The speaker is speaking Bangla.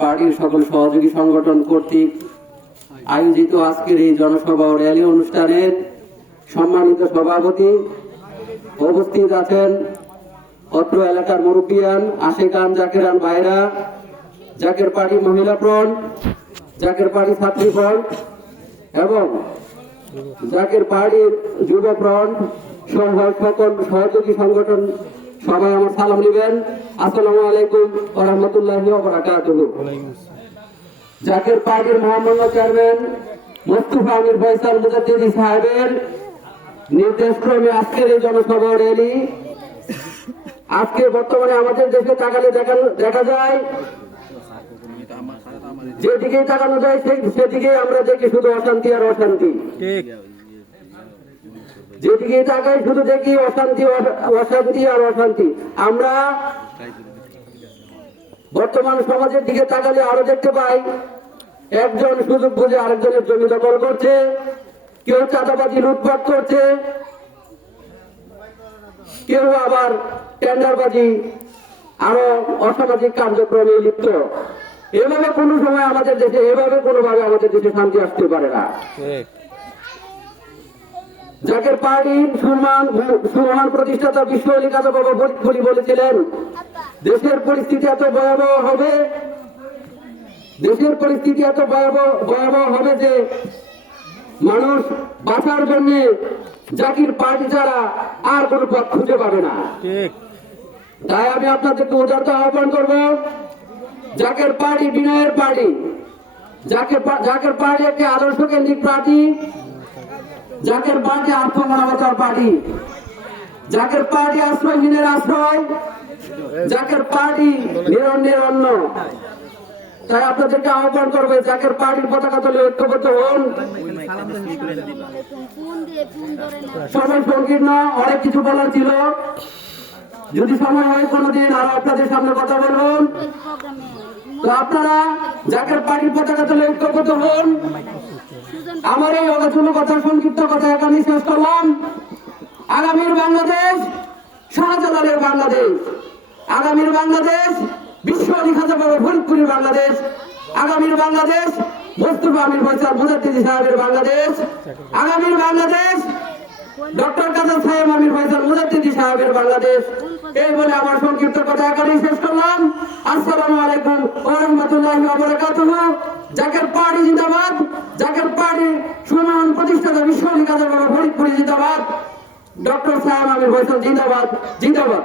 পার্টির সকল সহযোগী সংগঠন কর্তৃক আয়োজিত আজকের এই জনসভা ও র্যালি অনুষ্ঠানের সম্মানিত সভাপতি, উপস্থিত আছেন অত্র এলাকার মুরব্বিয়ান, আশেকান, জাকেরান ভাইরা, জাকের পার্টি মহিলা ফ্রন্ট, জাকের পার্টি ছাত্রী ফ্রন্ট এবং জাকের পার্টির যুব ফ্রন্ট সহ সকল সহযোগী সংগঠন সবাই আমার সালাম নেবেন। আসসালামু আলাইকুম ওয়া রাহমাতুল্লাহি ওয়া বারাকাতুহু। জাকের পার্টির মহামান্য চেয়ারম্যান মোস্তফা আমির ফয়সাল মুজাদ্দিদি সাহেবের নির্দেশক্রমে আজকের এই জনসভা র্যালি। আজকে বর্তমানে আমাদের দেশে তাকালে দেখা যায়, যেদিকে তাকানো যায় সেদিকে আমরা দেখি শুধু অশান্তি আর অশান্তি। যেদিকে তাকাই শুধু দেখি অশান্তি, অশান্তি আর অশান্তি। আমরা বর্তমান সমাজের দিকে তাকালে আরো দেখতে পাই, একজন সুযোগ বুঝে আরেকজনের জমি দখল করছে, কেউ চাঁদাবাজি লুটপাট করছে, কেউ আবার টেন্ডারবাজি আরো অসামাজিক কার্যক্রমে লিপ্ত। এভাবে কোনো সময় আমাদের দেশে, এভাবে কোনোভাবে আমাদের দেশে শান্তি আসতে পারে না। জাকের পার্টির সম্মান প্রতিষ্ঠাতা বিশ্ব আলী কাজী বাবা ফরিদপুরি বলেছিলেন, দেশের পরিস্থিতি এত ভয়াবহ হবে, দেশের পরিস্থিতি এত ভয়াবহ হবে যে মানুষ বাঁচার জন্য জাকির পার্টি ছাড়া আর কোন পথ খুঁজে পাবে না। তাই আমি আপনাদেরকে উদারতা আহ্বান করব, জাকের পার্টি বিনয়ের পার্টি, জাকের পার্টি একটি আদর্শ কেন্দ্রিক পার্টি, জাকের পার্টি আত্মমানবতার পার্টি, জাকের পার্টি আশ্রয়হীনের আশ্রয়, জাকের পার্টি নিরন্যের অন্য। তাই আপনাদেরকে আহ্বান করবে, জাকের পার্টির পতাকা তলে ঐক্যবদ্ধ হন। সময় সংকীর্ণ, অনেক কিছু বলার ছিল, যদি সময় হয় কোনোদিন আরো আপনাদের সামনে কথা বলবেন। তো আপনারা জাকের পার্টির পতাকা তলে ঐক্যবদ্ধ হন। আমার এই অগোছালো কথা, সংক্ষিপ্ত কথা এখানে শেষ করলাম। আগামীর বাংলাদেশ শাহজালালের বাংলাদেশ, আগামীর বাংলাদেশ বিশ্ব আলী কাজী বাবা ফরিদপুরের বাংলাদেশ, আগামীর বাংলাদেশ মোস্তফা আমির ফয়সাল মুজাদ্দিদি সাহেবের বাংলাদেশ, আগামীর বাংলাদেশ ডক্টর কাজী সাহেব আমির ফয়সাল মুজাদ্দিদি সাহেবের বাংলাদেশ। এই বলে আমার সংক্ষিপ্ত কথা এখানেই শেষ করলাম। আসসালামু আলাইকুম ওয়া রাহমাতুল্লাহি ওয়া বারাকাতুহু। জাকের পার্টি জিন্দাবাদ, জাকের পার্টি সম্মান প্রতিষ্ঠাতা বিশ্ব আলী কাজী বাবা ফরিদপুরি জিন্দাবাদ, ডক্টর সাহেব আমির ফয়সাল জিন্দাবাদ, জিন্দাবাদ।